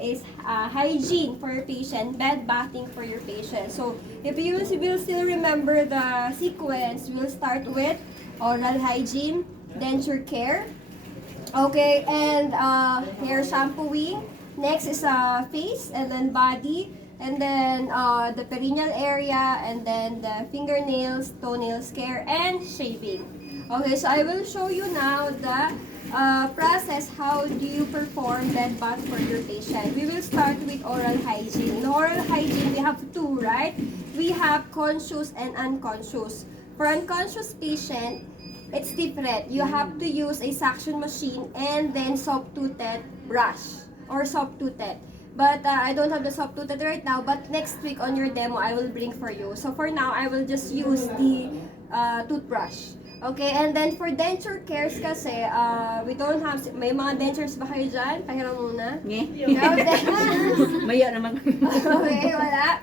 is hygiene for your patient, bed bathing for your patient. So if you will still remember the sequence, we'll start with oral hygiene, denture care, okay, and hair shampooing. Next is face, and then body, and then the perineal area, and then the fingernails, toenails care, and shaving. Okay, so I will show you now the process. How do you perform bed bath for your patient? We will start with oral hygiene. In oral hygiene, we have two, right? We have conscious and unconscious. For unconscious patient, it's different. You have to use a suction machine and then soft-toothed brush or soft-toothed. But I don't have the soft-toothed right now, but next week on your demo, I will bring for you. So for now, I will just use the toothbrush. Okay, and then for denture cares kasi, we don't have, may mga dentures ba kayo dyan? Pahiram muna. No dentures. Maya naman. Okay, wala.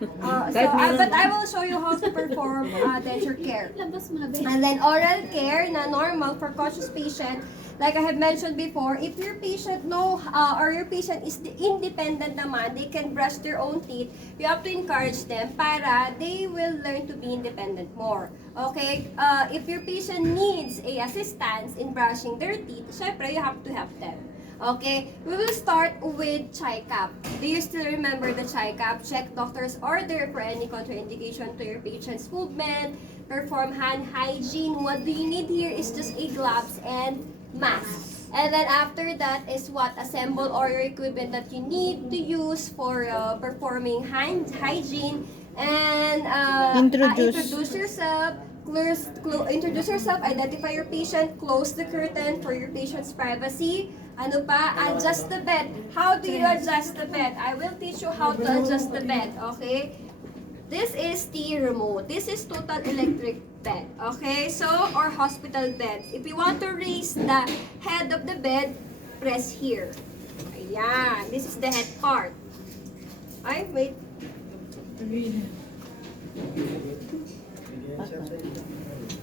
But I will show you how to perform denture care. And then oral care na normal for conscious patient. Like I have mentioned before, if your patient or your patient is independent naman, they can brush their own teeth, you have to encourage them para they will learn to be independent more. Okay? If your patient needs a assistance in brushing their teeth, syempre, you have to help them. Okay? We will start with CHICAP. Do you still remember the CHICAP? Check doctor's order for any contraindication to your patient's movement, perform hand hygiene. What do you need here is just a gloves and mask. And then after that is what? Assemble all your equipment that you need to use for performing hand hygiene. And introduce yourself. Introduce yourself, identify your patient, close the curtain for your patient's privacy. Ano pa? Adjust the bed. How do you adjust the bed? I will teach you how to adjust the bed, okay? This is the remote. This is total electric bed, okay? So, or hospital bed. If you want to raise the head of the bed, press here. Ayan. This is the head part. Ay, wait.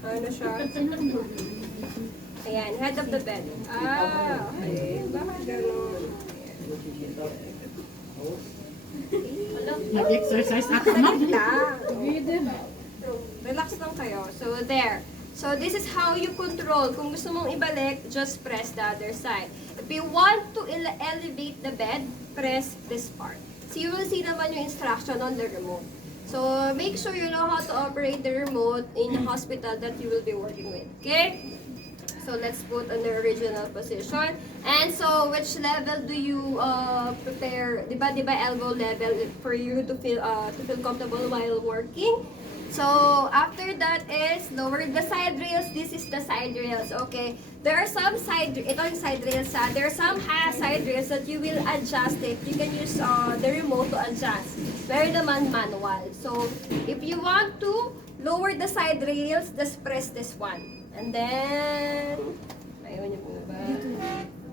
Ano siya? Ayan, head of the bed. Okay. Bakit ganun? Mag-exercise na ka, ma'am. Relax lang kayo. So, there. So, this is how you control. Kung gusto mong ibalik, just press the other side. If you want to elevate the bed, press this part. So, you will see naman yung instruction on the remote. So, make sure you know how to operate the remote in the hospital that you will be working with. Okay? So, let's put on the original position. And so, which level do you prepare? Diba elbow level for you to feel comfortable while working? So, after that is lower the side rails. This is the side rails, okay? There are some side rails. There are some side rails that you will adjust it. You can use the remote to adjust. Meron naman manual. So, if you want to lower the side rails, just press this one. And then, ayaw niyo po ba?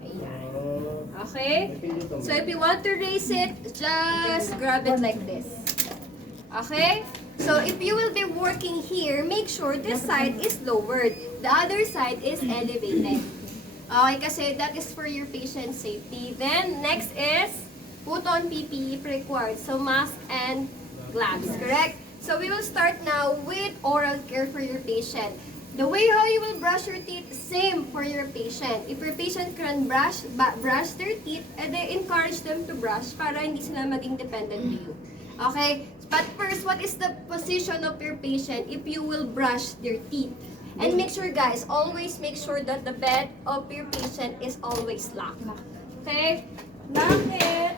Ayan. Okay? So, if you want to raise it, just grab it like this. Okay? So, if you will be working here, make sure this side is lowered. The other side is elevated. Okay? Kasi that is for your patient safety. Then, next is, put on PPE if required. So, mask and gloves. Correct? So, we will start now with oral care for your patient. The way how you will brush your teeth, same for your patient. If your patient can brush their teeth, they encourage them to brush para hindi sila maging dependent to you. Okay? But first, what is the position of your patient if you will brush their teeth? And make sure, guys, always make sure that the bed of your patient is always locked. Okay? Bakit?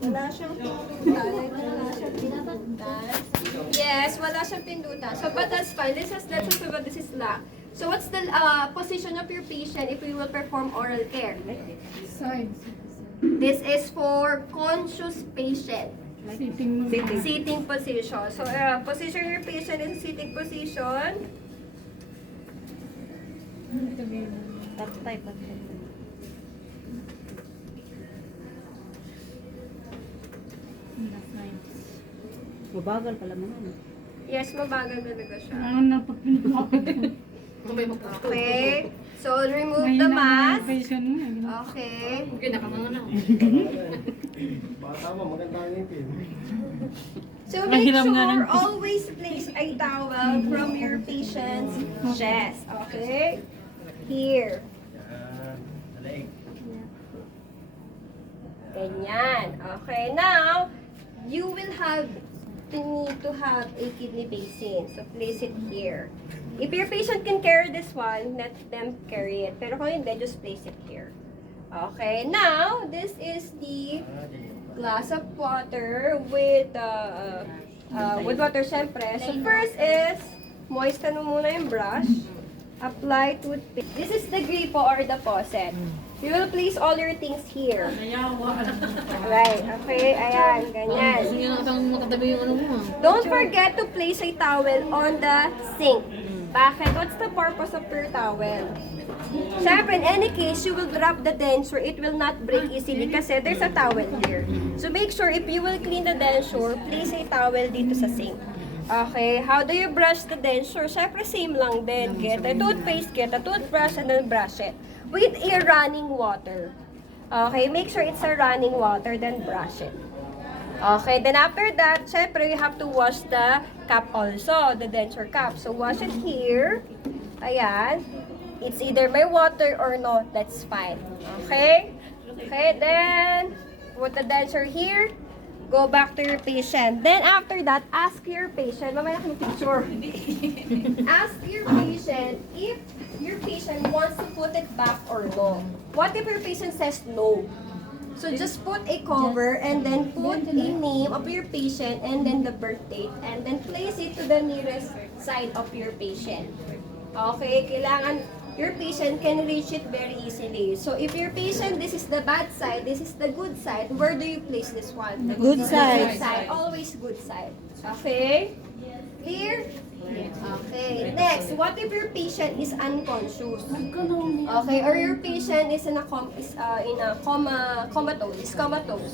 Wala siyang pindutan. Wala siyang pindutan. Yes, wala siyang pindutan. So, but that's fine. Let's assume that this is locked. So, what's the position of your patient if we will perform oral care? Sides. This is for conscious patient. Sitting position. So, position your patient in sitting position. Patay. Mabagal pala naman. Yes, mabagal talaga siya. Ang napapinto ako. Okay. So, remove the mask. Okay. Bata mo, maganda ang ngipin. So, make Mahiram nga sure lang. always place a towel from your patient's chest. Okay? Here. Alaik. Ganyan. Okay, now, you will have to need to have a kidney basin. So, place it here. If your patient can carry this one, let them carry it. Pero kung hindi, just place it here. Okay, now, this is the glass of water with water, syempre. So, first is, moisten mo muna yung brush. Apply toothpaste. This is the gripo or the faucet. You will place all your things here. Right, okay, ayan, ganyan. Don't forget to place a towel on the sink. Bakit? What's the purpose of your towel? Siyempre, in any case, you will drop the denture, it will not break easily kasi there's a towel here. So make sure if you will clean the denture, place a towel dito sa sink. Okay, how do you brush the denture? Siyempre, same lang din. Get a toothpaste, get a toothbrush, and then brush it with a running water. Okay, make sure it's a running water, then brush it. Okay, then after that, syempre, you have to wash the cap also, the denture cap. So, wash it here. Ayan. It's either by water or no, that's fine. Okay? Okay, then, put the denture here. Go back to your patient. Then, after that, ask your patient. Mamaya na picture. Ask your patient if your patient wants to put it back or no. What if your patient says no? So just put a cover and then put a name of your patient and then the birth date and then place it to the nearest side of your patient. Okay, kailangan your patient can reach it very easily. So if your patient, this is the bad side, this is the good side, where do you place this one? The good side. Good side. Always good side. Okay? Clear? Okay. Next, what if your patient is unconscious? Okay, or your patient is in a comatose.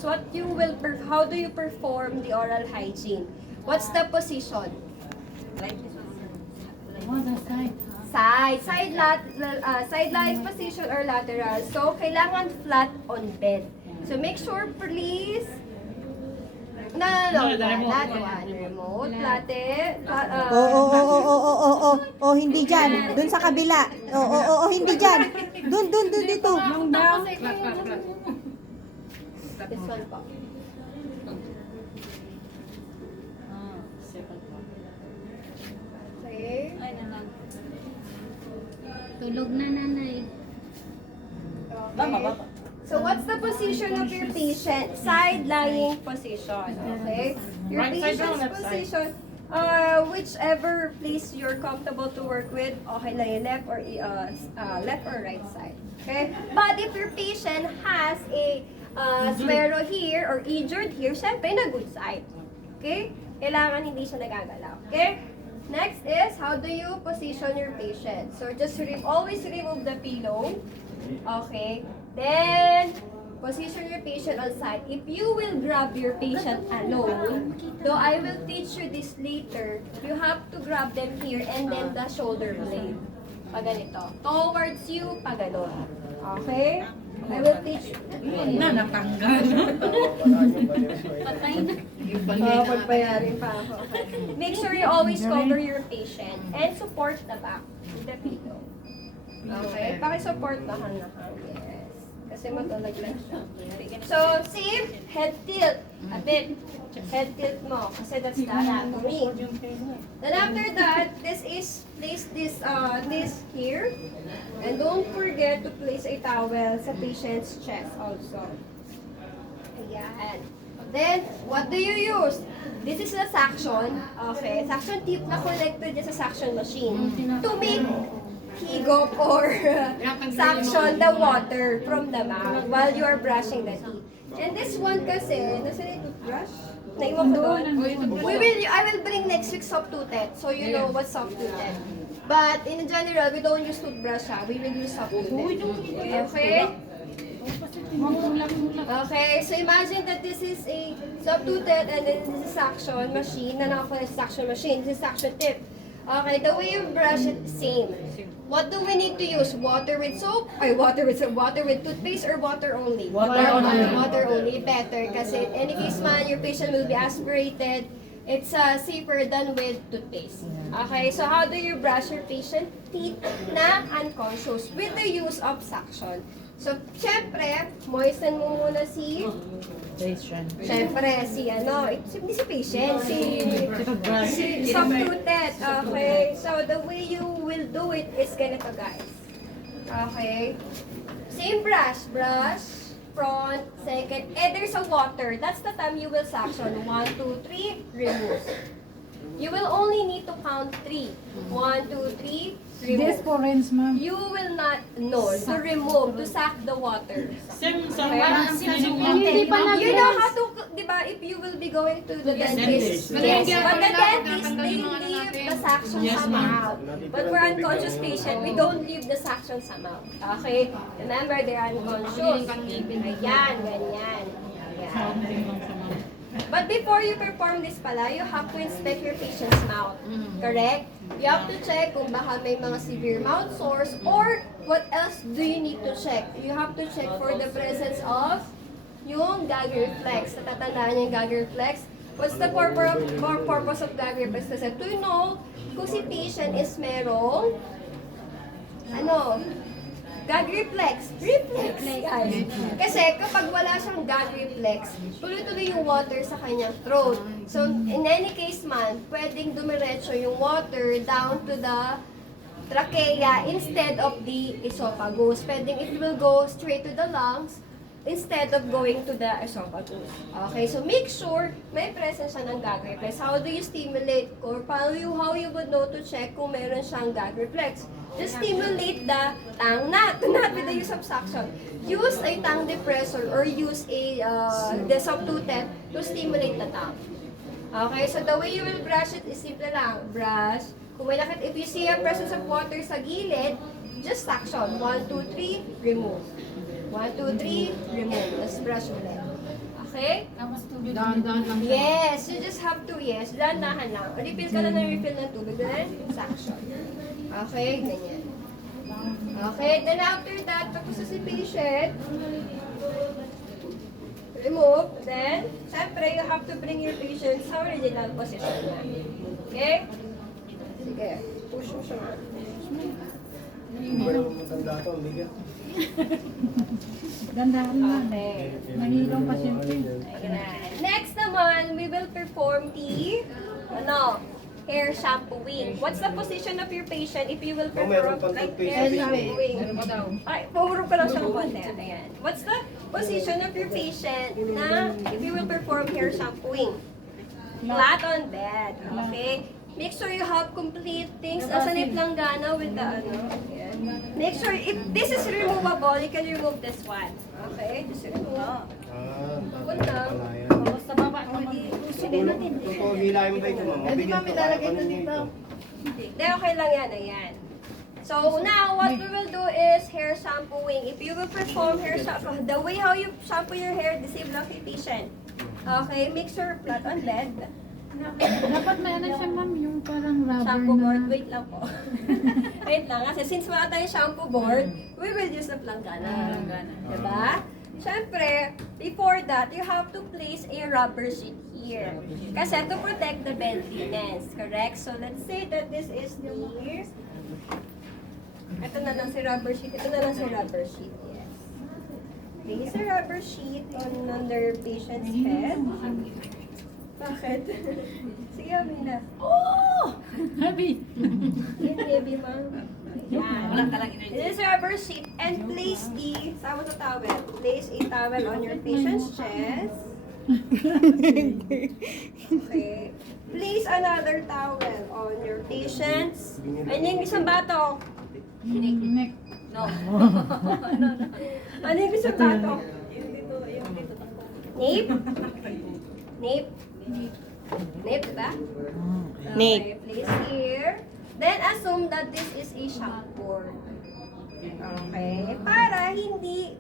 What you will how do you perform the oral hygiene? What's the position? Side lying position or lateral. So kailangan flat on bed. So make sure please. No, that one. Remote, plate. Hindi dyan. Dun sa kabila. Hindi dyan. Dun, dito. This one po. Okay. Tulog na nanay. Okay. So what's the position of your patient? Side lying position. Okay. Your Right side or patient's left side? position. Whichever place you're comfortable to work with, okay lang yung left or right side. Okay? But if your patient has a swero here or injured here, syempre na good side. Okay? Kailangan hindi siya nagagalaw. Okay? Next is, how do you position your patient? So just always remove the pillow. Okay? Then, position your patient on side. If you will grab your patient alone, though I will teach you this later, you have to grab them here and then the shoulder blade. Pag ganito. Towards you, pag ganon. Okay? I will teach you. Natanggal. Patay na. Pagbayarin pa ako. Okay. Make sure you always cover your patient and support the back with the pillow. Okay? Pakisupport na hang. Yes. Kasi matulaglag siya. So, see? Head tilt. A bit. Head tilt mo. Kasi that's the anatomy. Then after that, place this here. And don't forget to place a towel sa patient's chest also. Ayan. Then, what do you use? This is a suction. Okay. Suction tip na connected dyan sa suction machine. To make higop or suction the water from the mouth while you are brushing the teeth. And this one kasi, nasa na yung toothbrush? Naiwan ko doon. I will bring next week soft toothed so you know what soft toothed. But in general, we don't use toothbrush we will use soft toothed. Okay? Okay, so imagine that this is a soft toothed and then this is suction machine na nakakuha sa suction machine. This is suction tip. Okay, the way you brush it, same. What do we need to use? Water with soap? Water with soap. Water with toothpaste or water only? Water only. Water only, better. Kasi in any case man, your patient will be aspirated. It's safer than with toothpaste. Okay, so how do you brush your patient teeth na unconscious? With the use of suction. So, syempre, moisten mo muna si... Syempre, si hindi si patient, si subtuted. Okay, so the way you will do it is ganito, guys. Okay, same brush, front, second, there's a water. That's the time you will suction. 1, 2, 3, remove. You will only need to count 3. 1, 2, 3, remove. for rinse, ma'am. You will not know to remove, to suck the water. Hindi pa You know how to, di ba, if you will be going to the dentist, yes, but the dentist, they leave the suction sa mouth. But for unconscious patient, we don't leave the suction sa mouth. Okay? Remember, they're unconscious. Ayan, ganyan. Ayan. But before you perform this pala, you have to inspect your patient's mouth. Correct? You have to check kung baka may mga severe mouth sores or what else do you need to check? You have to check for the presence of yung gag reflex. Natatandaan niyo yung gag reflex? What's the purpose of gag reflex? Kasi to know kung si patient is merong gag reflex. Reflex, guys. Kasi kapag wala siyang gag reflex, tuloy-tuloy yung water sa kanyang throat. So, in any case man, pwedeng dumiretso yung water down to the trachea instead of the esophagus. Pwedeng it will go straight to the lungs instead of going to the esophagus. Okay, so make sure may presence siya ng gag reflex. How do you stimulate? Or how you would know to check kung meron siyang gag reflex? Just stimulate the tongue, not with the use of suction. Use a tongue depressor or use a the subtuted to stimulate the tongue. Okay, so the way you will brush it is simple lang. Brush. If you see a presence of water sa gilid, just suction. 1, 2, 3, remove. 1, 2, 3, remove. Let's brush ulit. Okay? Dahan-dahan lang. Yes, you just have to, dahan-dahan lang. Refill ka lang ng refill ng tubig, then suction. Okay, ganyan. Okay, then after that, tapos na si patient, remove, then, syempre, you have to bring your patient sa original position na. Okay? Sige, push mo siya. Pero matanda to, bigat. Dandahan na. Okay. Nahihirong pasyente. Ayan. Next naman, we will perform the, hair shampooing. What's the position of your patient if you will meron perform pang toothpaste hair sa shampooing? Ay, pumurong ka lang siya ng konti. Ayan. What's the position of your patient na if you will perform hair shampooing? Flat on bed. Okay? Make sure you have complete things. Asan yung planggana with the Ayan. Make sure, if this is removable, you can remove this one. Okay? Just remove. Tatay lang. pala yan. Sa baba, sige natin. Totoo, hilahin ba ito, ma'am? Mabigat to. ilalagay ito dito. Hindi, okay lang yan. Ayan. So now, what we will do is hair shampooing. If you will perform hair shampoo, the way how you shampoo your hair, the same lang kay patient. Okay, make sure flat on bed. Dapat may ano siya, ma'am, yung parang rubber Shampoo board, na. wait lang po. Wait lang, kasi since wala tayong shampoo board, we will use the planggana. Diba? Siyempre, before that, you have to place a rubber sheet here. Kasi to protect the bed linens, correct? So let's say that this is the here. Ito na lang si rubber sheet. Ito na lang si rubber sheet. Yes. Place a rubber sheet under patient's head. Bakit? Sige, Amina. Oh! Heavy. Yan, heavy, ma'am. Yan. This is a rubber sheet. And place sama sa towel. Place a towel on your patient's chest. Okay. Place another towel on your patient's. Ano yung isang bato? Neck. No. Ano yung isang bato? Nape? Nape? Nape, diba? Nape. Okay, place here. Then assume that this is a shampoo board. Okay, para hindi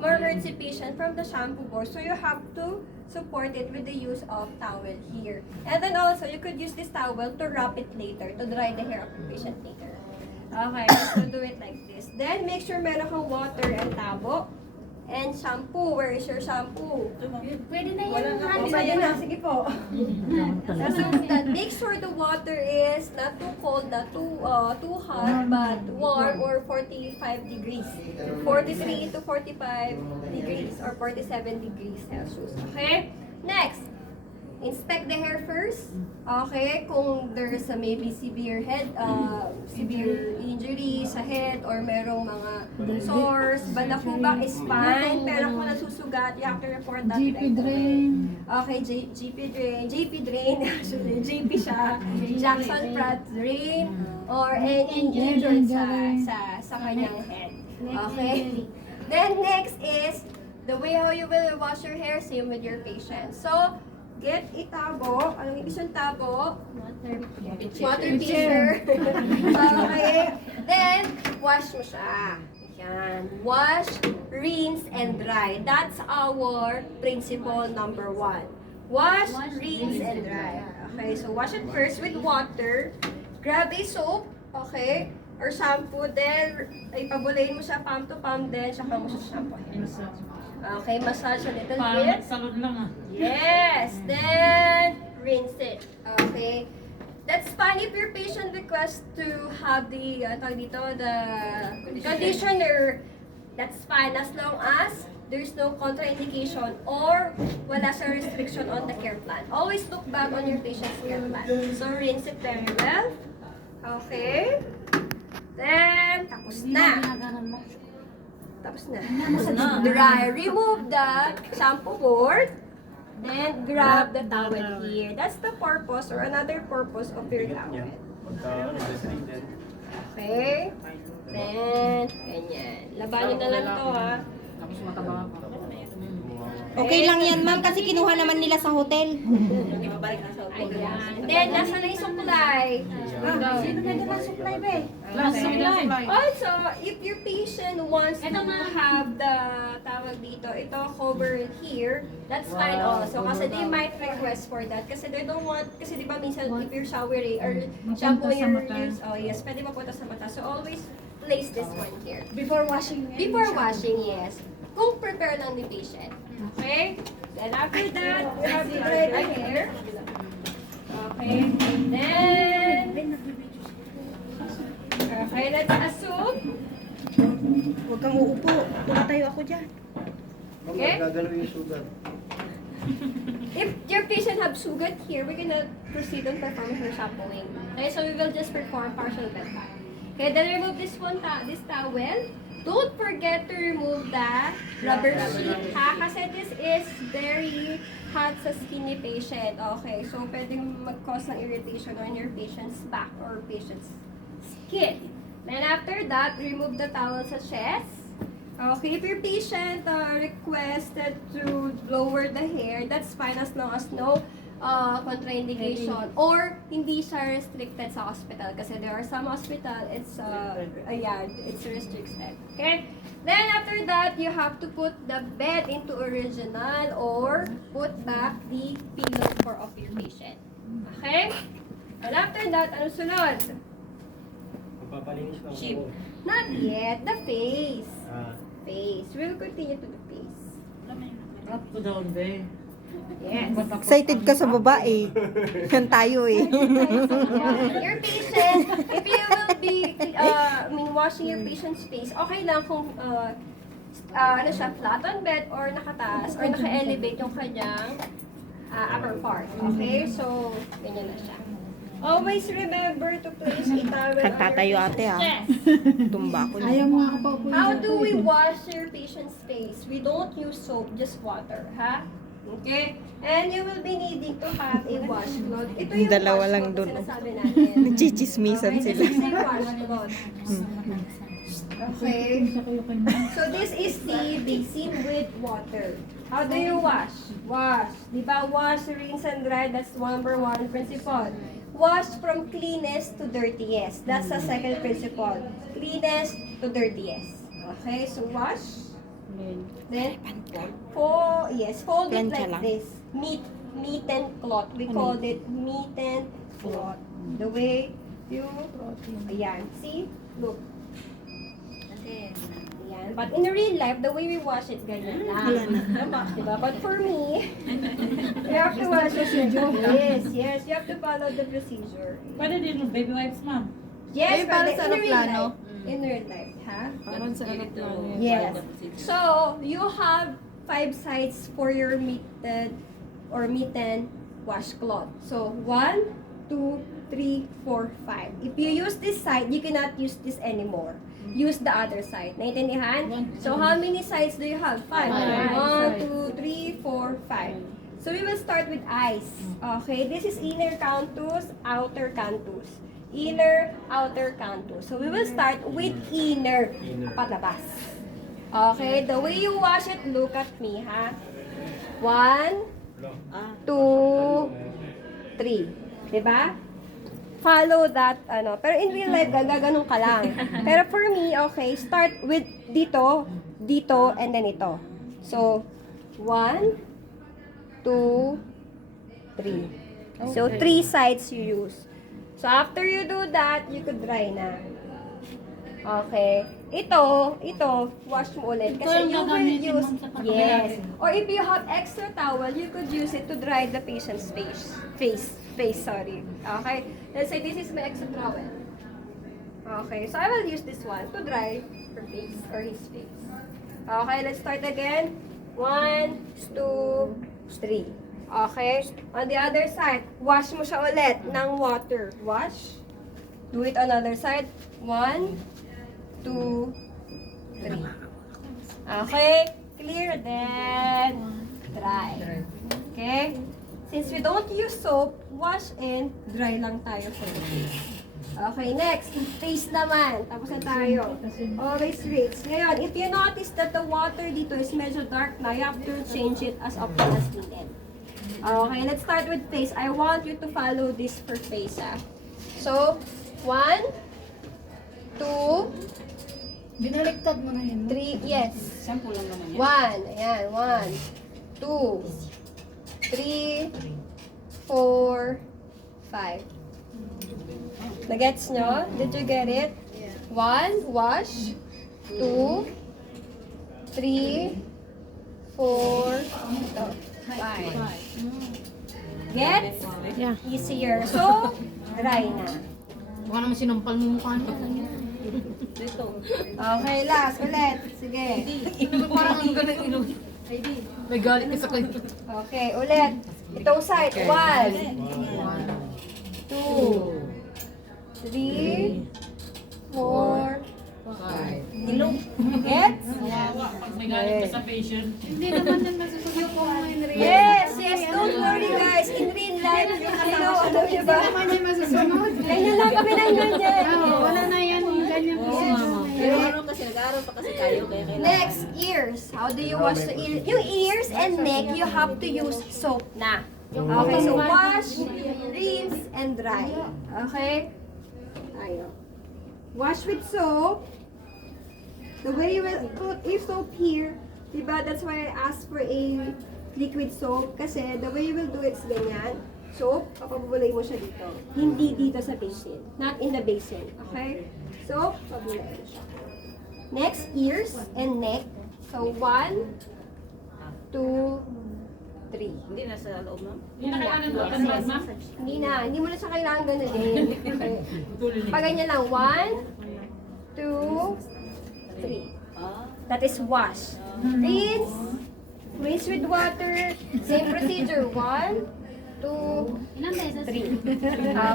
more hurt si patient from the shampoo board. So you have to support it with the use of towel here. And then also, you could use this towel to wrap it later, to dry the hair of the patient later. Okay, so do it like this. Then, make sure meron kang water and tabo. And shampoo. Where is your shampoo? Pwede na Wala yan. na po. Pwede na. Sige po. So, that make sure the water is not too cold, not too hot, but warm or 45 degrees. 43 to 45 degrees or 47 degrees Celsius. Okay? Next, inspect the hair first. Okay? Kung there's a maybe severe severe injury sa head or merong mga sores, balakubak, spine, pero kung nasusugat, you have to report that to GP the drain. Okay, GP drain, actually, GP siya, Jackson Pratt drain, or any injured sa kanyang head. Okay? Then next is, the way how you will wash your hair, same with your patient. So, get itabo. Anong ibig sabihin tabo? Water pitcher. Okay. Then, wash mo siya. Yan. Wash, rinse, and dry. That's our principle number 1. Wash, rinse, and dry. Okay, so wash it first with water. Grab a soap, okay, or shampoo, then ipabulayin mo siya palm to palm, then saka mo siya shampoohin. Okay, massage a little bit. Salon lang ah. Yes, then rinse it. Okay. That's fine if your patient requests to have the the conditioner. That's fine as long as there's no contraindication or wala sa restriction on the care plan. Always look back on your patient's care plan. So rinse it very well. Okay. Then tapos na. Tapos na. Dry. Remove the shampoo board. Then grab the towel here. That's the purpose or another purpose of your towel. Okay. Then, ganyan. Labanin na lang to ha. Okay lang yan, ma'am, kasi kinuha naman nila sa hotel. Ayan. Then, nasa na yung supply? Sino may dalang supply ba eh? Okay. Also, if your patient wants to have the tawag dito, ito cover here, that's fine also. Kasi they might request for that. Kasi they don't want, kasi di ba minsan if you're showering or shampoo your use, oh yes, pwede mapunta sa mata. So always place this one here. Before washing. Before washing, yes. Kung prepare lang ni patient. Okay? Then after that, we have to dry the hair. Okay. Then, okay, let's assume. Huwag kang uupo. Tumatayo ako dyan. Okay. Gagalaw yung sugar. If your patient have sugat here, we're gonna proceed on performing her shampooing. Okay, so we will just perform partial bed bath. Okay, then remove this this towel. Don't forget to remove the rubber sheet, ha? Kasi this is very hot sa skinny patient. Okay, so pwedeng mag-cause ng irritation on your patient's back or patient's skin. Then after that, remove the towel sa chest. Okay, if your patient requested to lower the hair, that's fine as long as no contraindication or hindi siya restricted sa hospital kasi there are some hospital it's it's restricted. Okay, then after that you have to put the bed into original or put back the pillow for of your patient. Okay, and after that ano sunod? Magpapalinis lang Chip. ako. Not yet, the face. Ah, Face, we'll continue to the face. Up to down be. Yes. Excited ka sa babae. Yan tayo eh. Your patient, if you will be washing your patient's face, okay lang kung ano siya, flat on bed or nakataas or naka-elevate yung kanyang upper part. Okay? So, ganyan na siya. Always remember to place a towel on Nagtatayo your ate, patient's ah. chest. Tumba ko Ayaw na. mo ako pa upo. How do we wash your patient's face? We don't use soap, just water, ha? Okay? And you will be needing to have a washcloth. Ito yung Dalawa washcloth lang na dun. sinasabi natin. Nagchichismisan Okay, sila. this is a washcloth. Okay? So this is the basin with water. How do you wash? Wash. Diba? Wash, rinse, and dry. That's number 1 principle. Wash from cleanest to dirtiest. That's the second principle. Cleanest to dirtiest. Okay, so wash. Then, fold it Plancha like lang. this. Mitten cloth. We called it mitten cloth. The way you, ayan, see? Look. Ayan. But in real life, the way we wash it, ganyan lang. Diba? But for me, you have to wash it. Yes, you have to follow the procedure. Pwede din yung baby wipes, ma'am. Yes, Ay, parang but sa in real aeroplano? life. In real life, ha? Parang sa aeroplano. Yes. So, you have 5 sides for your mitten washcloth. So, 1, 2, 3, 4, 5. If you use this side, you cannot use this anymore. Use the other side. Naintindihan? So, how many sides do you have? 5. 1, 2, 3, 4, 5. So, we will start with eyes. Okay, this is inner canthus, outer canthus. Inner, outer canthus. So, we will start with inner. Palabas. Okay, the way you wash it, look at me, ha? 1, 2, 3. Diba? Follow that, ano. Pero in real life, gaganon ka lang. Pero for me, okay, start with dito, dito, and then ito. So, 1, 2, 3. So, 3 sides you use. So, after you do that, you could dry na. Okay. Ito, wash mo ulit. Ito Kasi yung you will gagamitin, use, ma'am, sa pagkain yes. natin. Or if you have extra towel, you could use it to dry the patient's face, sorry. Okay? Let's say this is my extra towel. Okay, so I will use this one to dry her face or his face. Okay, let's start again. 1, 2, 3. Okay? On the other side, wash mo siya ulit ng water. Wash. Do it on the other side. 1, 2, 3. Okay? Clear, then dry. Okay? Since we don't use soap, wash and dry lang tayo for the face. Okay, next, face naman. Tapos na tayo. Always rinse. Ngayon, if you notice that the water dito is medyo dark na, you have to change it as often as needed. Okay, let's start with face. I want you to follow this for face, ah. So, 1, 2, Binaliktad mo na yun. 3, yes. Sample lang naman 1, ayan, 1, 2, 3, 4, 5. Nagets nyo? Did you get it? 1, wash. 2, 3, 4, 5. Get? Yeah. Easier. So, dry na. Baka naman sinampal mo mukha niya. Okay, last. Ulit. Sige. Parang ang ganang ilong. May galit ka sa kanya. Okay, ulit. Itong side. 1, 2, 3, 4, 5. Ilong. Gets? Pag may galit ka sa patient. Hindi naman din masusunod po mo in real. Yes, yes. Don't worry, guys. In real life, I know, ano yun ba? Naman yung masusunod. Ganyan lang kami ng ganyan. Oo, wala na yan. Ganyan po siya. Pero ano kasi nag-aaral pa kasi tayo kaya kailangan. Next, ears. How do you wash the ears? Yung ears and neck, you have to use soap na. Okay, so wash, rinse, and dry. Okay? Tayo. Wash with soap. The way you will put your soap here, diba? That's why I asked for a liquid soap. Kasi the way you will do it is ganyan. Soap, papabulay mo siya dito. Hindi dito sa basin. Not in the basin. Okay? Soap, papabulay mo siya. Next, ears and neck. So, 1, 2, 3. Hindi na sa loob no? Hindi na kailangan doon, ma'am. Hindi na. Hindi mo na siya kailangan gano'n din. Okay. Pag ganyan lang. 1, 2, 3. That is wash. Rinse. Rinse with water. Same procedure. 1, 2, 3.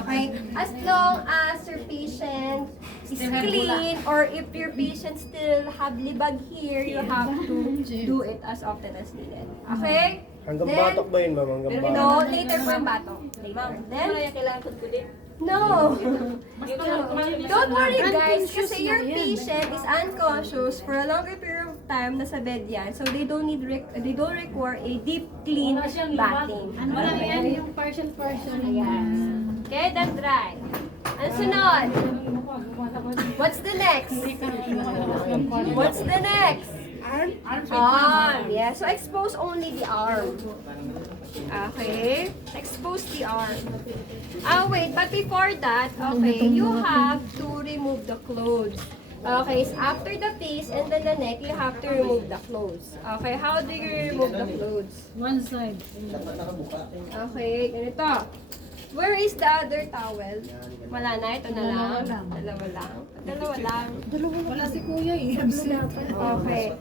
Okay. As long as your patient is clean or if your patient still have libag here, you have to do it as often as needed. Okay? Hanggang Then, batok ba yun, ma'am? Hanggang batok? No, later from batok. Later. Then, Wala yung kailangan ko din. no. Don't worry guys, kasi your patient is unconscious for a longer period of time nasa bed yan. So they don't require a deep clean bathing. Ano lang yan, yung partial. Ayan. Okay, then dry. Ano sunod? What's the next? What's the next? Arm, yeah. So expose only the arm. Okay. Expose the arm. Wait, but before that, okay, you have to remove the clothes. Okay, so after the face and then the neck, you have to remove the clothes. Okay, how do you remove the clothes? One side. Okay, ganito. Where is the other towel? Wala na, ito na lang. Dalawa lang. Dalawa lang. Wala si kuya eh. Okay.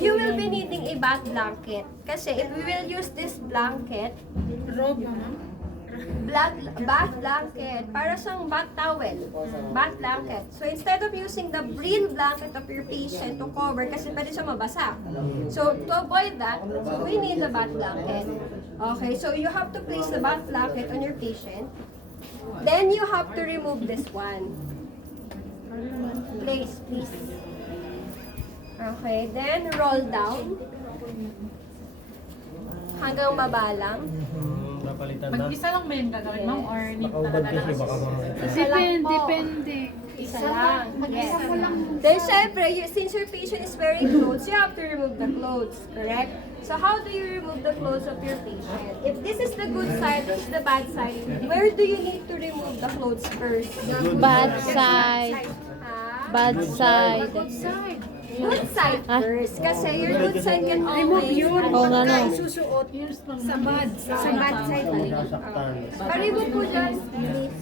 You will be needing a bath blanket. Kasi if we will use this blanket, bath blanket, para siyang bath towel. Bath blanket. So instead of using the real blanket of your patient to cover, kasi pwede siya mabasa. So to avoid that, we need the bath blanket. Okay, so you have to place the bath blanket on your patient. Then you have to remove this one. Place, please. Okay, then roll down. Hanggang baba lang. Napalitan na. Mag-isa lang ba yung gagawin mo? Or need talaga Nakaubad kasi na baka mamaya. Isa lang po. Depende. Isa lang. Yes. Then syempre, since your patient is wearing clothes, you have to remove the clothes, correct? So how do you remove the clothes of your patient? If this is the good side, this is the bad side, where do you need to remove the clothes first? Bad side. Bad side. Good side. Good side first. Kasi your good side can always Oo nga no. Susuot sa bad side. sa bad side. Nasaktan. Pa-remove po dyan, please.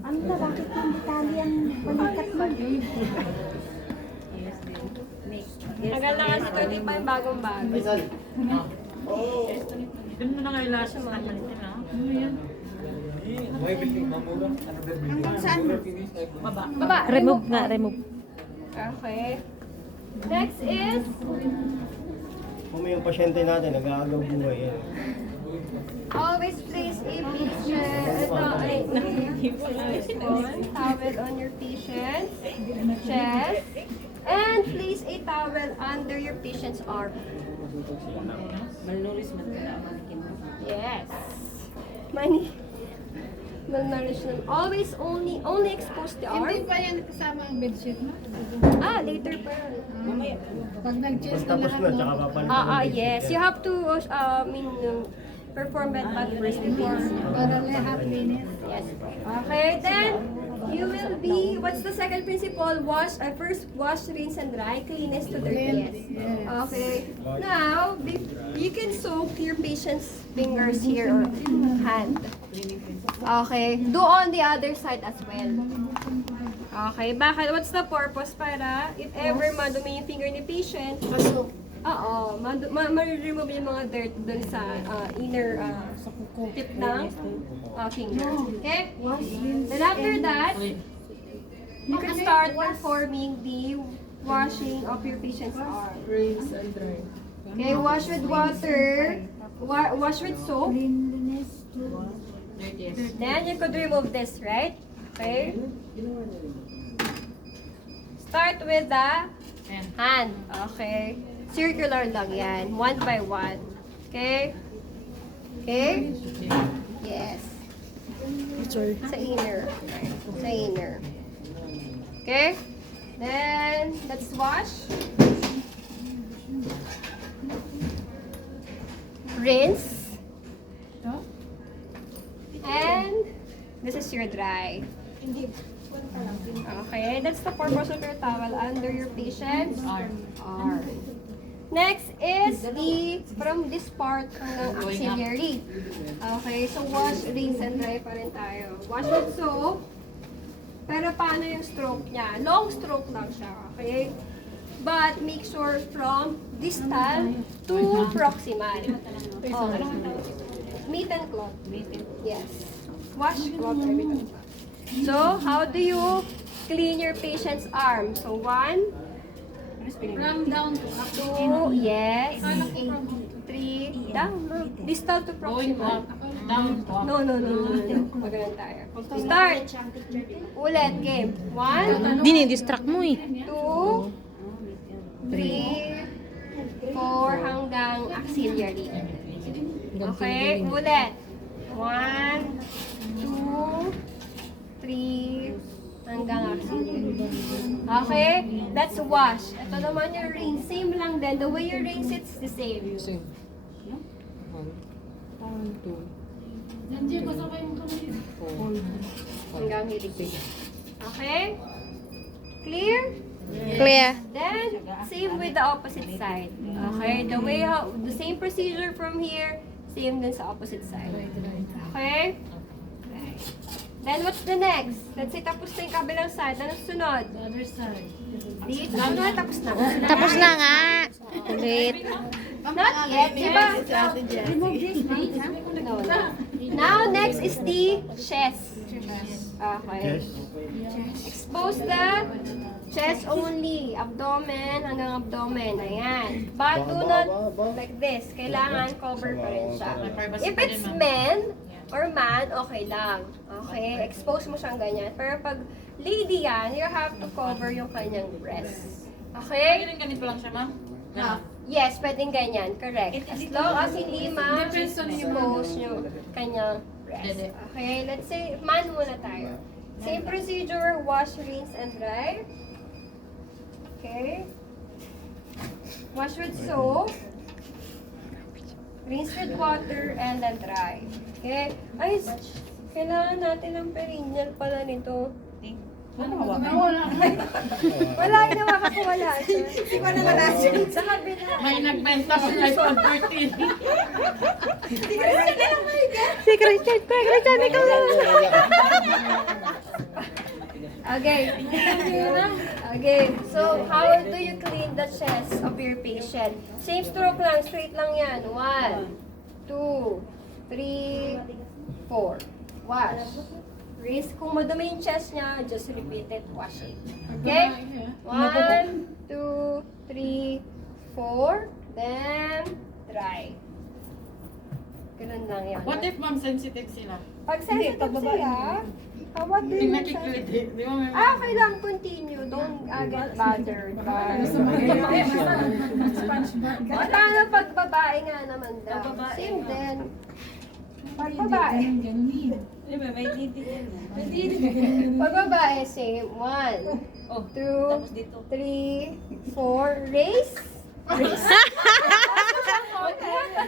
Ano na, bakit yung Italian balikat mo? Tagal na kasi 30 pa yung bagong bago. Doon mo na kayo last na palitin ha? Ano yan? Baba. Baba. Remove nga, remove. Okay. Next is Kung may yung pasyente natin, nag-aagaw buhay yan. always place a patient, towel on your patient's chest, and place a towel under your patient's arm. Malnourished man ka naman. Yes. Malnourished na. Always only expose the Hindi arm. pa yan kasama ang bedsheet mo? Later pa yun. Mamaya. Pag nag-chest na Tapos lahat, na, tsaka no? papalitan. Yes. You have to perform bed bath first before. Para lahat linis. Yes. Okay, then you will be, what's the second principle? First wash, rinse, and dry. Cleanest to dirtiest. Okay. Now, you can soak your patient's fingers here or hand. Okay. Do on the other side as well. Okay. Bakit? What's the purpose? Para if ever madumi yung finger ni patient, oo, ma-remove yung mga dirt dun sa inner tip ng finger. Okay? Then after that, you can start performing the washing of your patient's arm. Okay, wash with water, wash with soap. Then you could remove this, right? Okay? Start with the hand. Okay? Circular lang yan. One by one. Okay? Okay? Yes. Sa inner. Sa inner. Okay? Then, let's wash. Rinse. And, this is your dry. Okay, that's the purpose of your towel under your patient's arm. Next is from this part hanggang axillary. Okay, so wash, rinse, and dry pa rin tayo. Wash with soap. Pero paano yung stroke niya? Long stroke lang siya, okay? But make sure from distal to proximal. Oh. Meet and cloth. Yes. Wash cloth every time. So, how do you clean your patient's arm? So, 1, From down to up. 2, yes. 3, down. No. Distal to proximal. No. Magalan tayo. Start. Ulit, game. 1, Dinidistract mo eh. 2, 3, 4, hanggang axillary. Okay, ulit. 1, 2, 3, hanggang axillary. Okay? That's wash. Ito naman yung rinse. Same lang din. The way you rinse it's the same. Nandiyan ko sabay mo kami. Hanggang hilig. Okay? Clear? Clear. Then, same with the opposite side. Okay? The same procedure from here, same din sa opposite side. Okay? Then, what's the next? Let's say, tapos na yung kabilang side. Anong sunod? The other side. Dito. Ano, tapos na. Tapos na nga. Ulit. Not yet, diba? No, no. Now, next is the chest. Okay. Yes. Expose the chest only. Abdomen hanggang abdomen. Ayan. But do not like this. Kailangan cover pa rin siya. If it's men or man, okay lang. Okay? Expose mo siyang ganyan. Pero pag lady yan, you have to cover yung kanyang breast. Okay? Ganito lang siya, ma'am? Yes, pwedeng ganyan. Correct. As long as hindi ma-expose yung kanyang breast. Okay? Let's say, man muna tayo. Same procedure, wash, rinse, and dry. Okay? Wash with soap. Rinse with water, and then dry. Okay? Ay, kailangan natin ng perineal pala nito. Wala. Wala, ginawa ka ko wala siya. Hindi ko na wala siya. Sa kabila. May nagbenta ko iPhone 13. Si Christian, ikaw lang. Okay. Okay. So, how do you clean the chest of your patient? Same stroke lang. Straight lang yan. 1, 2, 3, 4. Wash. Rinse. Kung madumi yung chest niya, just repeat it. Wash it. Okay? 1, 2, 3, 4. Then, dry. Ganun lang yan. What if, ma'am, sensitive sila? Pag sensitive sila, how about do you Nakiklit. Di ba, ma'am? okay lang, continue. Don't get bothered by... Paano pag babae nga naman daw? Same din. Pag babae. Di ba, may didi yan. Pag babae, same. 1, Oh, 2, tapos dito. 3, 4. Raise. Raise.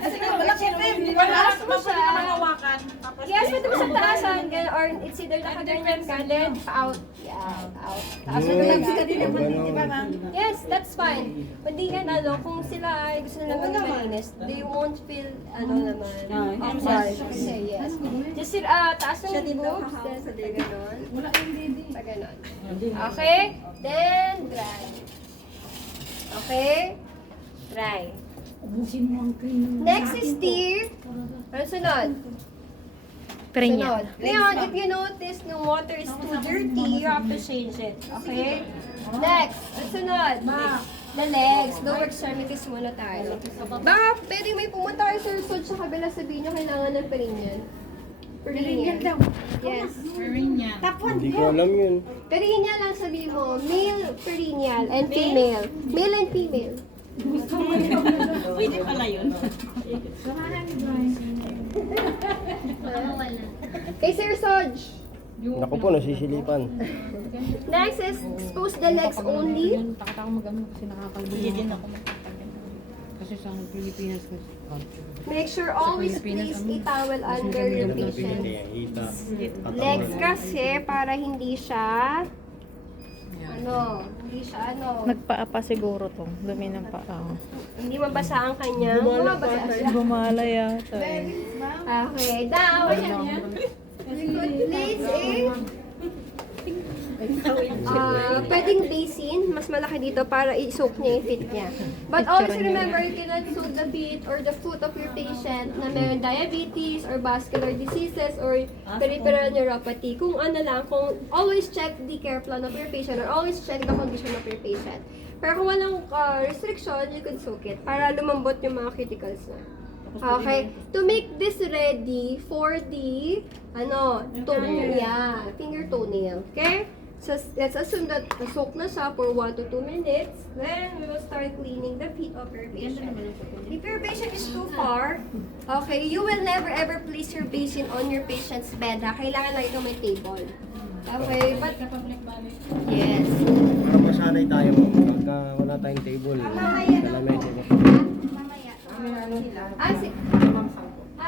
Taas mo siya. Hawakan. Tapos, Yes, pwede mo siyang taasan. Or it's either nakaganyan ka, then out. Yeah, out. Taas mo lang ka din naman. Di ba, ma'am? Yes, that's fine. Hindi yan, kung sila ay gusto nila maging malinis, they won't feel, awkward. Kasi, yes. Just, taas mo yung boobs, then sa ganon. Wala yung didi. Sa ganon. Okay? Then, dry. Okay? Dry. Ubusin mo ang cream. Next is the, ano sunod? Perineal. Sunod. Ngayon, if you notice the water is too dirty, you have to change it. Okay? Next, ang sunod. The legs, lower extremities muna tayo. Baka pwede may pumunta kayo sa resort sa kabila, sabihin nyo kailangan ng perineal. Perineal. Yes. Perineal. Hindi ko alam yun. Perineal lang sabihin mo, male perineal and female. Male and female. Pwede pala yun. Kay Sir Soj. Naku po, nasisilipan. Next is expose the legs only. Takot ako mag-ano kasi nakakalbo. Hindi din ako. Kasi sa Pilipinas kasi. Make sure always place a towel under your patient. Hita. Legs kasi para hindi siya Nagpaapa siguro to. Dumi ng paa. hindi mabasa ang kanyang mabasa siya. Gumala yata. Okay, down. Place pwedeng basin, mas malaki dito para i-soak niya yung feet niya. But always remember, you cannot soak the feet or the foot of your patient na may diabetes or vascular diseases or peripheral neuropathy. Kung always check the care plan of your patient or always check the condition of your patient. Pero kung walang restriction, you can soak it para lumambot yung mga cuticles na. Okay, to make this ready for the finger toenail. Okay? So let's assume that soak na siya for 1 to 2 minutes. Then we will start cleaning the feet of your patient. If your patient is too far, okay, you will never ever place your patient on your patient's bed. Kailangan lang ito may table. Okay, but... Yes. Para masanay tayo, pagka wala tayong table, kalamete ko. Mamaya. Sige.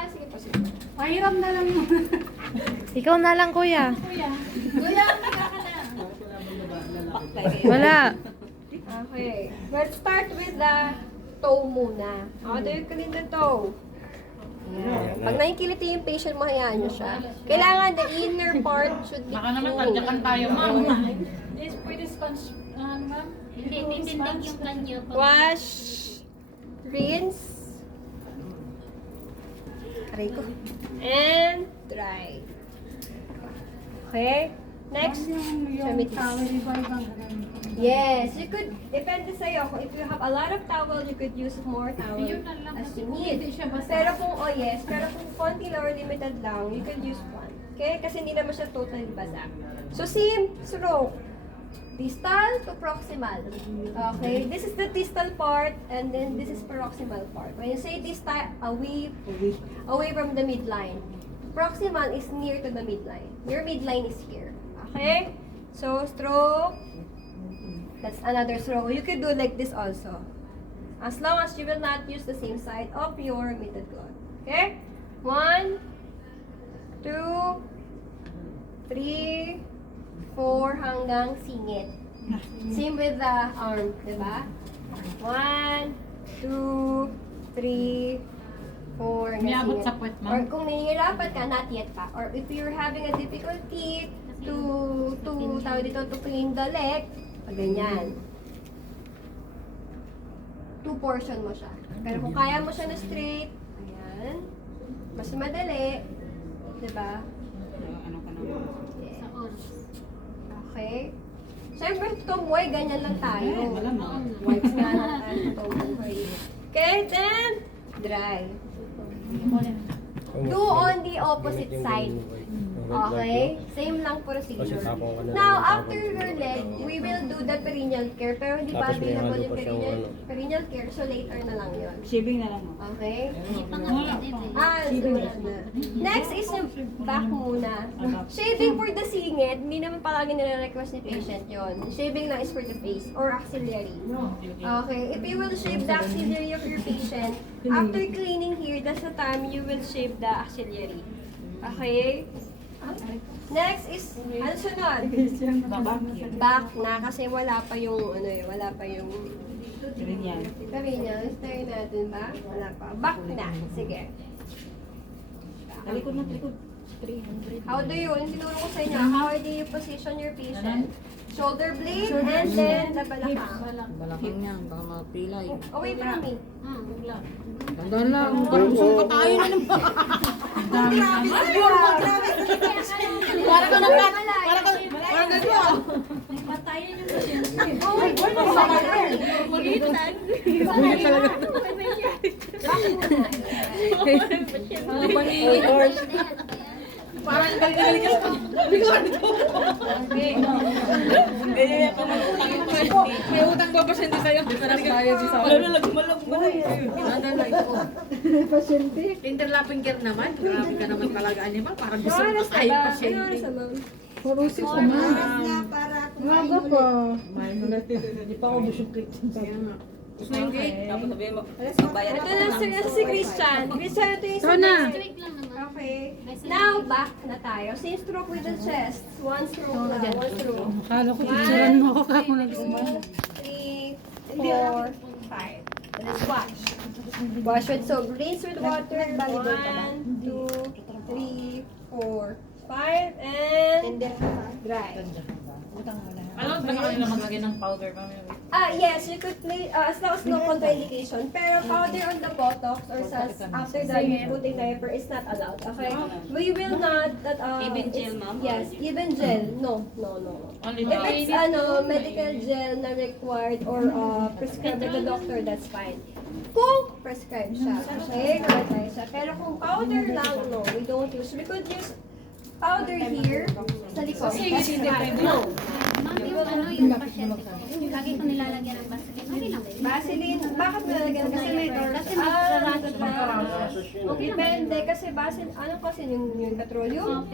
Sige po, sige. Pahiram na lang yun. Ikaw na lang, kuya. Kuya, mika ka na. Wala. Okay. Let's start with the toe muna. How do you clean the toe? Ayan. Pag nakikiliti yung patient mo, hayaan nyo siya. Kailangan the inner part should be clean. tayo, ma'am. This pwede sponge, ma'am? Hindi titindig yung kanya. Wash, rinse, aray ko, and dry. Okay? Next, Yung Samitis. towel, iba ibang ganun. Yes, you could, depende sa'yo. If you have a lot of towel, you could use more towel as you need. Pero kung, pero kung konti lang or limited lang, you could use one. Okay? Kasi hindi naman siya totally basa. So, same stroke. Distal to proximal. Okay? This is the distal part, and then this is proximal part. When you say distal, away from the midline. Proximal is near to the midline. Your midline is here. Okay? So, stroke. That's another stroke. You could do like this also. As long as you will not use the same side of your mitted cloth. Okay? 1, 2, 3, 4 hanggang singit. Same with the arm, diba? 1, 2, 3, 4 hanggang singit. Or kung nahihirapan ka, not yet pa. Or if you're having a difficulty to clean the leg, ganyan. 2 portion mo siya. Pero kung kaya mo siya na straight, ayan, mas madali, diba? Yes. Okay. Siyempre, tumoy, ganyan lang tayo. Wipes nga lang tayo tumoy. Okay, then, dry. Do on the opposite side. Okay? Same lang procedure. Now, after your leg, we will do the perineal care. Pero hindi pa Tapos may available halo yung pa siyang perineal care, so later na lang yun. Shaving na lang. Okay? Wala na. Next is yung back muna. Shaving for the singit, hindi naman palagi nire-request ni patient yon. Shaving lang is for the face or axillary. Okay? If you will shave the axillary of your patient, after cleaning here, that's the time you will shave the axillary. Okay? Next is, ano sunod? Back na, kasi wala pa yung, wala pa yung perineal. Try natin ba? Wala pa. Back na. Sige. Talikod na, talikod. How do you, yung tinuro ko sa inyo, how do you position your patient? Shoulder blade and then the balakang. Balakang niya, baka mapilay. Away from me. Tandaan lang, parang tayo na naman. Para ka naman, parang gano'n. Patayan yung pasyente. Parang galing-galing ka. May utang ba pasyente sa'yo? Tayo si Saul. Interlapping care naman. Grabe ka naman talaga, animal. Parang gusto mo Oras na tayo ba? pasyente. Oras na ba? Parusis ko, ma'am. Maga pa. Hindi pa ako busyuklit. Gusto na yung gate. Dapat sabihin mo. Ito na si Christian. Christian, ito yung Ito na. Okay. Now, back na tayo. Same stroke with the chest. One stroke lang. One stroke. Akala ko picturean mo ako kako na 3, 4, 5. Let's wash. Wash with soap. Rinse with water. 1, 2, 3, 4, 5, and dry. Ano ba sa kanila maglagay ng powder? Yes, you could play as long as no contraindication. Pero powder on the buttocks or after that you're putting diaper is not allowed. Okay? We will not Even gel, ma'am? Yes, even gel. No. If it's medical gel na required or prescribed by the doctor, that's fine. Kung prescribed siya, okay? Kung siya. Pero kung powder lang, no, we don't use. We could use powder here sa likod. No. Ma'am, yung pasyente ko, lagi ko nilalagyan ng Vaseline. Okay lang. Vaseline, bakit nilalagyan? Kasi may Kasi magsarado Depende kasi base, ano kasi yung petroleum?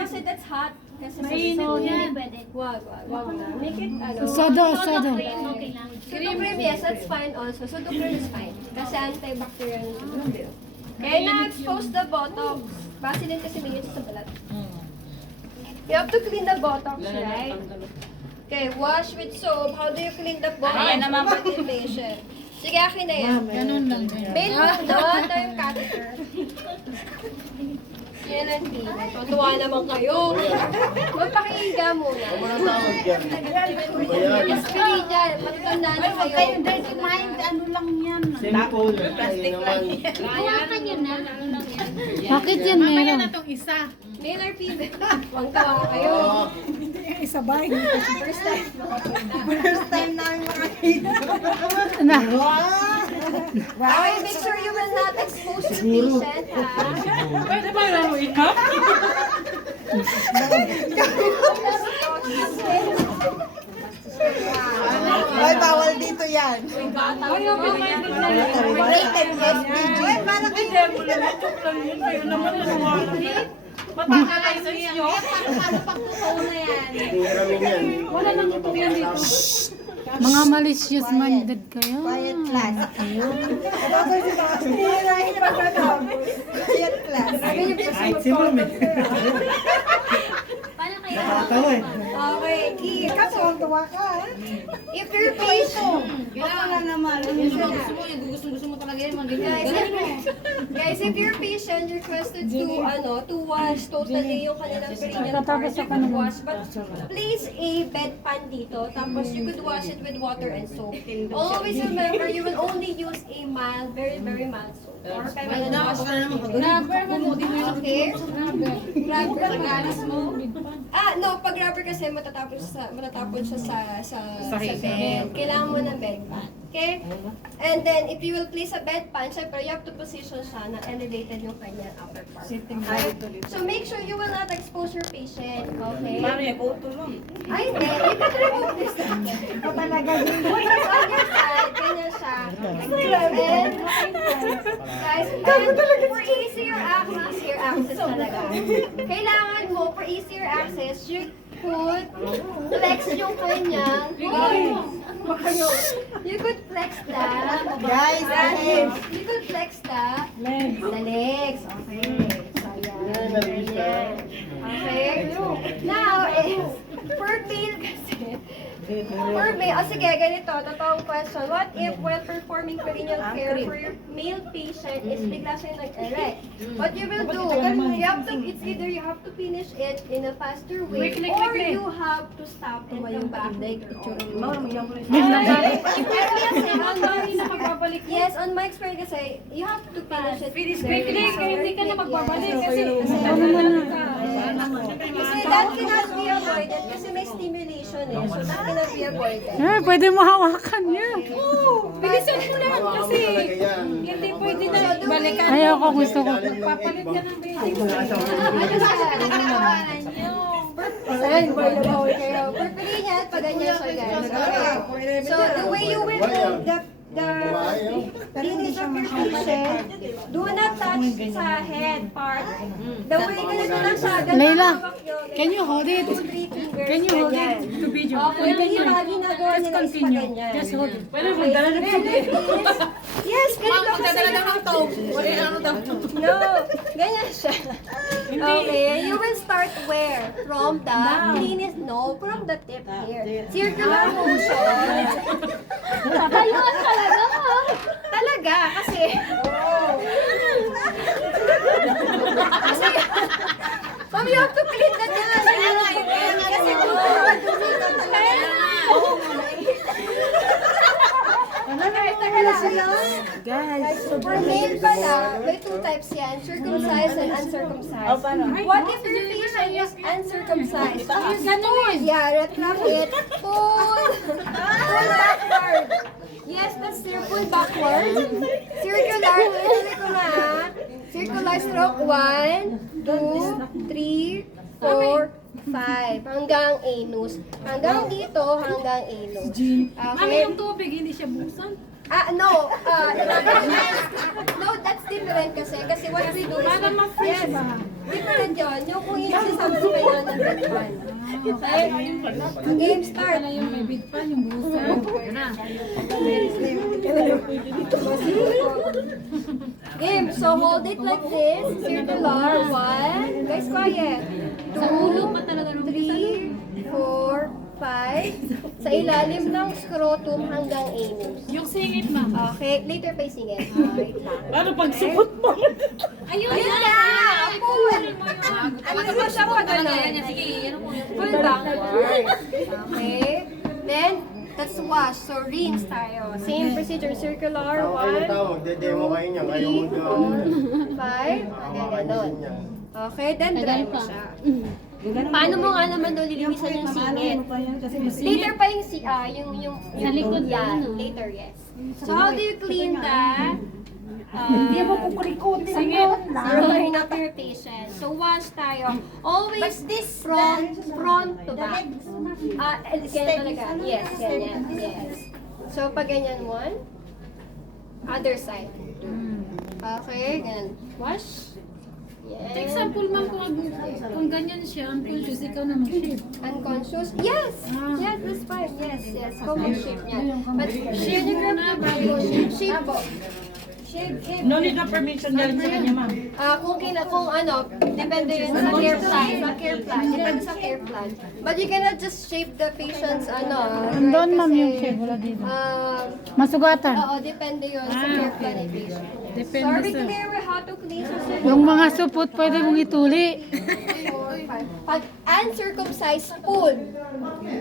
Kasi that's hot. Kasi Mainit so, yan. wag na. Make it, Sodo. Okay lang. Sudo cream, yes, that's fine also. Sudo cream is fine. Kasi antibacterial yung sudo cream. Okay, now expose the buttocks. Base din kasi may sa balat. You have to clean the buttocks, right? Okay, wash with soap. How do you clean the buttocks? Ayan naman. With patient. Sige, akin na yan. Ganun lang. Bail mo doon, ito yung catheter. Yan ang tina. Tutuwa naman kayo. Magpakihiga muna. Yes, pili dyan. Matutanda na kayo. Ano lang yan? Simple. Plastic lang. Hawakan nyo na. Ano lang yan. Bakit yan meron? Male or female? Huwag tawa kayo. Isabay. First time. First time namin makakita. Na. Okay, make sure you will not expose your patient, ha? Pwede ba laruin ha? Ay, bawal dito yan. Rated SPG. Para kayo. Hiramin yan. Mga malicious minded kayo. Quiet class. Quiet class. Kahit si ma'am eh. Paano kayo? Nakakatawa eh. Okay, keep. Tuwa ka, ha? If your patient, Gusto mo talaga yan. guys, if your patient requested to wash totally yung kanilang perineal part, you could wash, but place a bedpan dito, tapos you could wash it with water and soap. Always remember, you will only use a mild, very, very mild soap. Or feminine wash. Okay? Rubber, pagalas mo. No, pag rubber kasi matatapon siya sa bed. Kailangan mo ng bedpan. Okay? And then, if you will place a bedpan, syempre, you have to position siya na elevated yung kanyang upper part. Okay? So, make sure you will not expose your patient. Okay? Ay, hindi. You can remove this. Talaga yun. Put this on your side. Ganyan siya. And, guys, and for easier access talaga. Kailangan mo, for easier access, you could flex yung kanyang you could flex that. Guys, You could flex the legs. Okay. So, yan. Ganyan. Okay. Now, for male kasi, sige, ganito, totoong question. What if while performing perineal care for your male patient is bigla siya nag-erect? What you will do, it's either you have to finish it in a faster way, or you have to stop and come back. Yes, on my experience kasi, you have to finish it. Quickly, kaya hindi ka na magbabalik kasi Kasi that cannot be avoided kasi may stimulation eh. So that cannot be avoided. Pwede mo hawakan yan. bilisan mo lang kasi Talaga yan. hindi pwede na balikan. Ayoko, gusto ko. Papalit ka ng baby. Ay, bawal kayo. Purpili niya, pag ganyan siya guys. Okay. So the way you will hold the penis of your patient, do not touch sa head part. The way ganito lang siya. ganito Layla, hawak nyo. can you hold it? 2, 3 fingers. Can you hold ganyan. it to video? Okay, hindi ba ginagawa nila is pa ganyan. Just hold it. Pwede magdala na Yes, ganito kasi. No, ganyan siya. Okay, you will start where? From the cleanest, no, from the tip here. Circular motion. Tatayuan talaga. Talaga, kasi... kasi... Ma'am, you have to clean the tip. Kasi Guys, for male pala, may 2 types yan, circumcised and uncircumcised. What if your patient is uncircumcised? Pull, yeah, retract it. Pull backward. Yes, that's your pull backward. Circular, tuloy ko na. Circular stroke, 1, 2, 3, 4, 5. Hanggang anus. Hanggang dito, hanggang anus. Mami, Okay? yung tubig, hindi siya buksan. No. No, that's different kasi what we do is, yes, different yun. Yung kung yun sasama pa yun ng bed pan. Okay? Game start. Wala yung may bid pa, yung busa. Yan na. Game, so hold it like this, circular, 1, guys quiet, 2, 3, 4, 5, sa ilalim ng scrotum hanggang anus. Yung singit, ma'am. Okay, later pa yung singit. Wait lang. Paano pag sukot mo? Ayun na! Full! Ano ba siya pag ano? Sige, yan po yun. Full backward. Okay. Then, that's wash. So, rinse tayo. Same procedure. Circular. 1, Demo kayo niya, 3, 4, 5. Hanggang ganon. Okay, then dry mo siya. Paano mo nga naman daw lilinisan yung singit? Later pa yung Sa likod yeah, yun, no? later, yes. So, how do you clean that? Hindi mo kukurikot. You're learning up your patient. So, wash tayo. Always front to back. Ganyan talaga. Yes, ganyan. Yes. So, pag ganyan, 1. Other side. Okay, ganyan. Wash. Yes. Example, ma'am, kung ganyan siya, unconscious, ikaw na mag-shift. Unconscious? Yes! Yes, that's fine. Yes, yes. Go mag-shape niya. But, share the grab na bago. Shape po. Shape, shape. No need na permission galing sa kanya, ma'am. Kung ano, depende yun sa care plan. Depende sa care plan. But you cannot just shape the patient's Doon, ma'am, kasi, yung shape, wala dito. Masugatan? Oo, depende yun sa care plan ni patient. Depende So, are we sa... clear with how to clean sa Yung mga supot, pwede mong ituli. 4, 5. Pag uncircumcised, pull.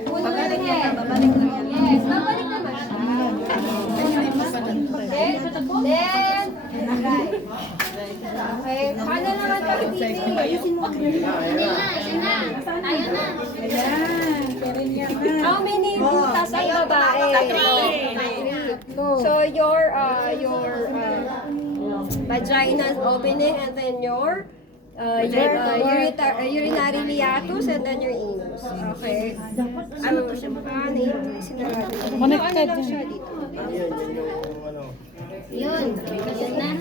Pull your head. Yes, babalik naman siya. Then, right. Okay, paano naman pag TV? How many butas ang babae? 3. So, your vaginal opening and then your urinary hiatus and then your anus. Okay? Ano to siya? Sinarado. Connected. Ano siya dito? Yun. Yun na.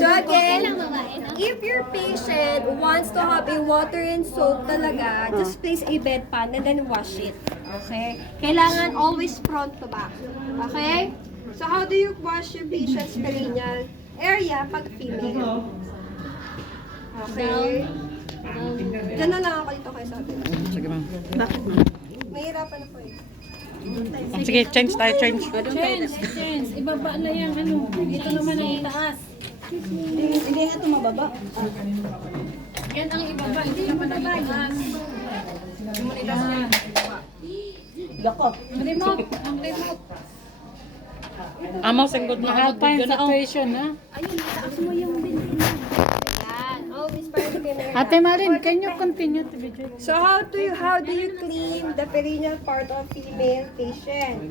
So again, if your patient wants to have a water and soap talaga, just place a bedpan and then wash it. Okay? Kailangan always front to back. Okay? So how do you wash your patient's perineal area pag female? Okay? Diyan na lang ako dito kayo sabi. Sige, ma'am. Mahirapan ako eh. Sige, change tayo, change. Change. Ibaba na yung ano. Ito naman ang itaas. Hindi nga ito mababa. Yan ang ibaba. Hindi naman ang itaas. Gakop. Ang remote. Ang remote. Amaw, singgod na Alpine situation, ha? Yan. Always para to be married. Ate Marin, can you continue to video? So how do you clean the perineal part of female patient?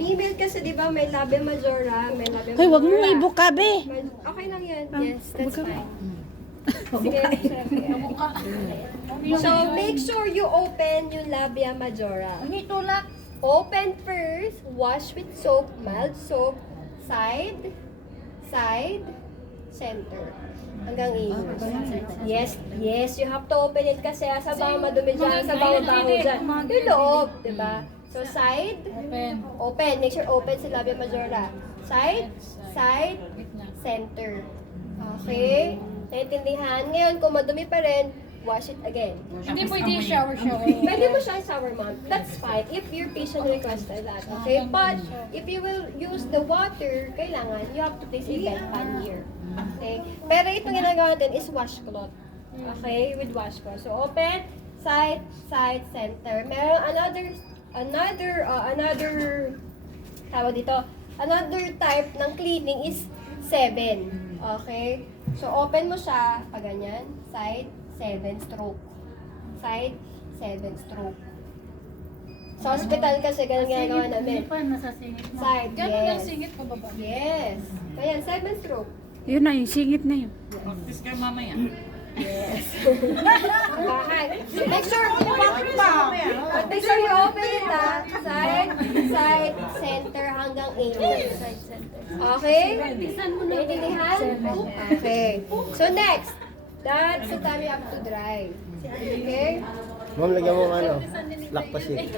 Female kasi di ba may labia majora, may labia Hoy, wag mo minora. ibukabe. Okay lang yan. Yes, that's fine. Sige, so make sure you open yung labia majora. Open first, wash with soap, mild soap, side, center. Hanggang anus. Yes, you have to open it kasi sa bawang madumi dyan, sa bawang baho dyan. Yung loob, di ba? So side, open. Make sure open sa labia majora. Side, center. Okay? Naintindihan? Ngayon, kung madumi pa rin, wash it again. Hindi pwede shower. Pwede mo siya shower, ma'am. That's fine if your patient requested that. Okay? But if you will use the water, kailangan you have to place a bedpan here. Okay? Pero itong ginagawa din is washcloth. Okay? With washcloth. So open, side, center. Meron another tawag dito, another type ng cleaning is 7. Okay? So open mo siya, pag ganyan, side, 7 stroke. Side, 7 stroke. Sa hospital kasi ganun ginagawa namin. Nasa singit mo. Side, Ganun lang yes. singit pa baba. Yes. Ayan, 7 stroke. Yun na, yung singit na yun. Practice kayo mamaya. Bahay. Make sure you open it Side, center, hanggang 8. Okay? Naiintindihan? Okay. So next, that's the time you have to dry. Okay? Ma'am, lagyan mo ano, lakpasin.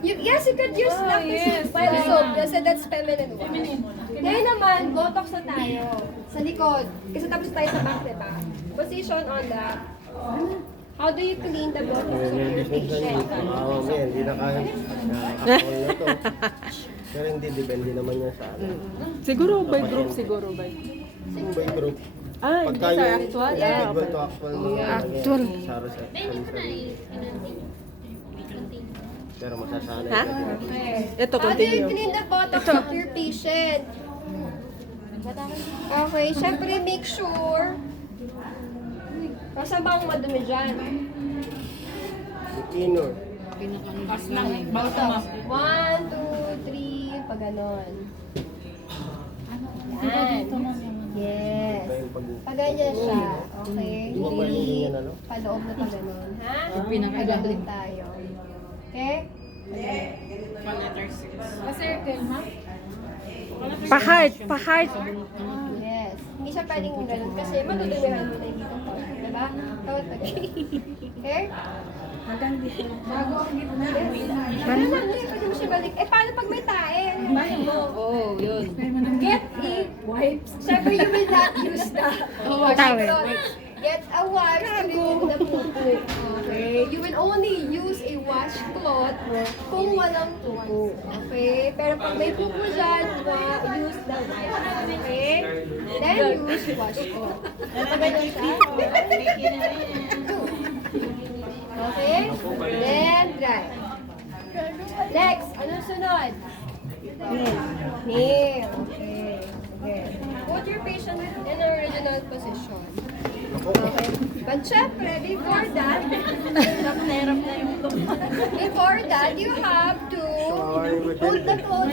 Yes, you could use lapis by soap kasi that's feminine wash. Ngayon naman, botox na tayo sa likod. Kasi tapos tayo sa back, diba? Position on that. How do you clean the botox of your patient? Mamaya, hindi na kaya. Nakakakol na to. Pero hindi, depende naman yan sa ano. Siguro by group, siguro by. By group. Ah, hindi Pagka sa yung actual. equal to actual mga Actual. Saro sa Hindi ko na i-continue. Pero masasanay Ha? ka din. Okay. Ito, How do you continue. clean the botox of your patient? Okay, syempre make sure. Kasi bang madumi dyan? Inner. Botox. 1, 2, 3, pag ganon. Yan. Yes. Ito yung pag... Pag ganyan siya. Okay. Di ba pwedeng ganyan, ano? Paloob na pag ganon. Ha? Pinakagaling tayo. Okay? Pa-circle, ma'am. Pa-heart, pa-heart. Yes. Hindi siya pwedeng ganun kasi matutuloyan mo na yung dito to. Diba? Tawad pag okay? Bago ang gitna. Ano na, hindi. Pwede mo siya balik. Eh, paano pag may tae? Oo, yun. Get a wipes. Siyempre, you will not use the Towel. Get a wipe to remove the pupo. Okay? You will only use a washcloth kung walang pupo. Okay? Pero pag may pupo dyan, use the wipe. Okay? Then use washcloth. Napagano siya? Okay? Then dry. Next, anong sunod? Nail. Okay. Okay. Put your patient in an original position. Okay. But syempre, before that, you have to hold the clothes